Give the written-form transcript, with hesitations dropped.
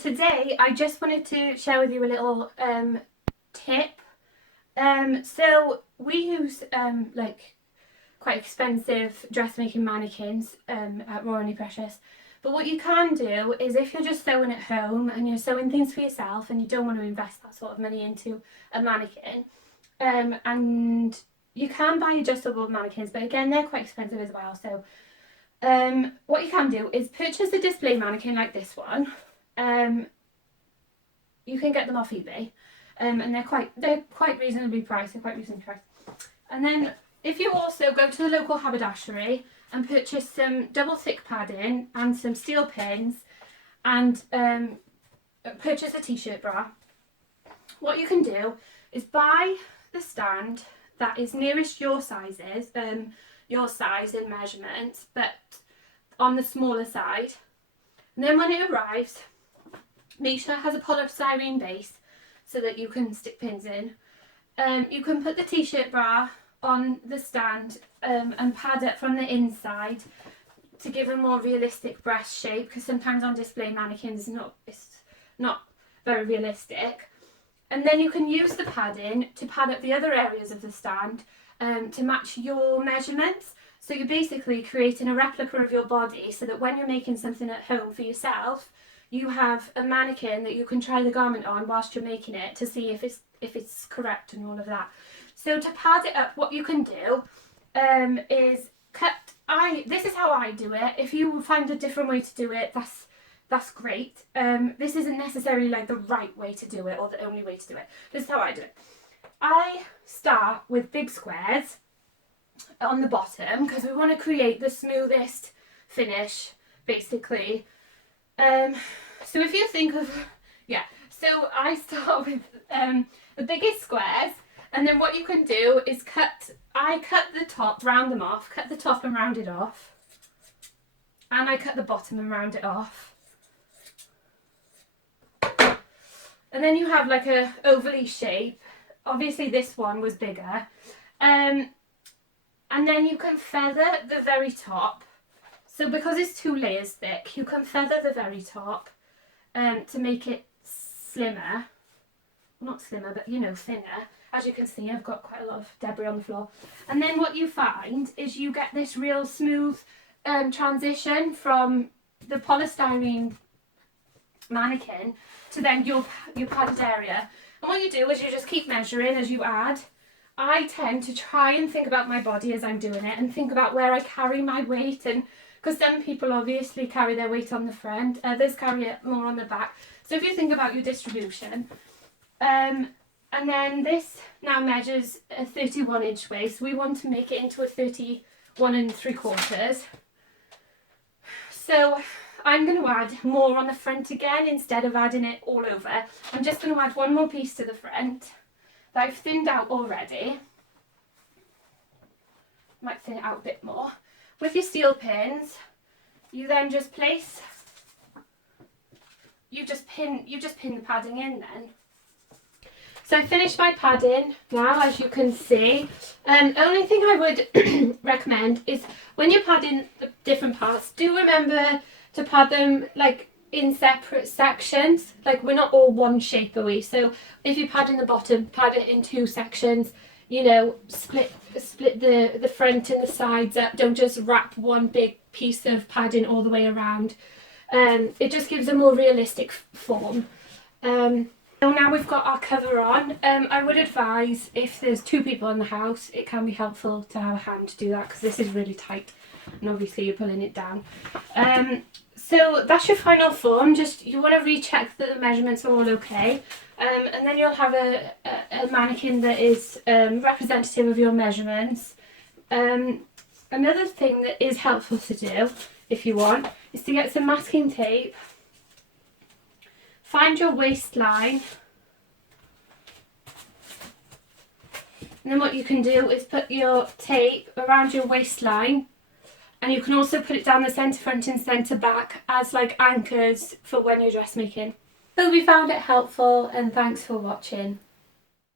today I just wanted to share with you a little tip. So we use like quite expensive dressmaking mannequins at Raw Only Precious. But what you can do is, if you're just sewing at home and you're sewing things for yourself and you don't want to invest that sort of money into a mannequin, and you can buy adjustable mannequins, but again they're quite expensive as well. So what you can do is purchase a display mannequin like this one. You can get them off eBay, and they're quite reasonably priced. And then if you also go to the local haberdashery and purchase some double thick padding and some steel pins, and purchase a t-shirt bra, what you can do is buy the stand that is nearest your sizes, your size and measurements, but on the smaller side. And then when it arrives, make sure it has a polystyrene base so that you can stick pins in. You can put the t-shirt bra on the stand and pad it from the inside to give a more realistic breast shape, because sometimes on display mannequins it's not very realistic. And then you can use the padding to pad up the other areas of the stand to match your measurements. So you're basically creating a replica of your body, so that when you're making something at home for yourself, you have a mannequin that you can try the garment on whilst you're making it to see if it's correct and all of that. So to pad it up, what you can do is cut. This is how I do it. If you find a different way to do it, that's great. This isn't necessarily like the right way to do it or the only way to do it. This is how I do it. I start with big squares on the bottom because we want to create the smoothest finish, basically. So if you think of, so I start with the biggest squares, and then what you can do is I cut the top, round them off, cut the top and round it off, and I cut the bottom and round it off. And then you have like a ovally shape. Obviously this one was bigger. And then you can feather the very top. So because it's 2 layers thick, you can feather the very top to make it slimmer. Well, not slimmer, but thinner. As you can see, I've got quite a lot of debris on the floor. And then what you find is you get this real smooth transition from the polystyrene mannequin to then your padded area. And what you do is you just keep measuring as you add. I tend to try and think about my body as I'm doing it, and think about where I carry my weight, and because some people obviously carry their weight on the front, others carry it more on the back. So if you think about your distribution, and then this now measures a 31-inch waist. We want to make it into a 31 3/4. So I'm going to add more on the front again instead of adding it all over. I'm just going to add one more piece to the front that I've thinned out already. Might thin it out a bit more. With your steel pins, you then just place, you just pin the padding in then. So I finished my padding now, as you can see. Only thing I would recommend is when you're padding the different parts, do remember to pad them like in separate sections. Like, we're not all one shape, are we? So if you're padding the bottom, pad it in 2 sections. Split the front and the sides up. Don't just wrap one big piece of padding all the way around. It just gives a more realistic form. So now we've got our cover on. I would advise, if there's 2 people in the house, it can be helpful to have a hand to do that, because this is really tight and obviously you're pulling it down. So that's your final form. Just, you want to recheck that the measurements are all okay, and then you'll have a mannequin that is representative of your measurements. Another thing that is helpful to do, if you want, is to get some masking tape. Find your waistline, and then what you can do is put your tape around your waistline, and you can also put it down the centre front and centre back as like anchors for when you're dressmaking. Hope you found it helpful, and thanks for watching.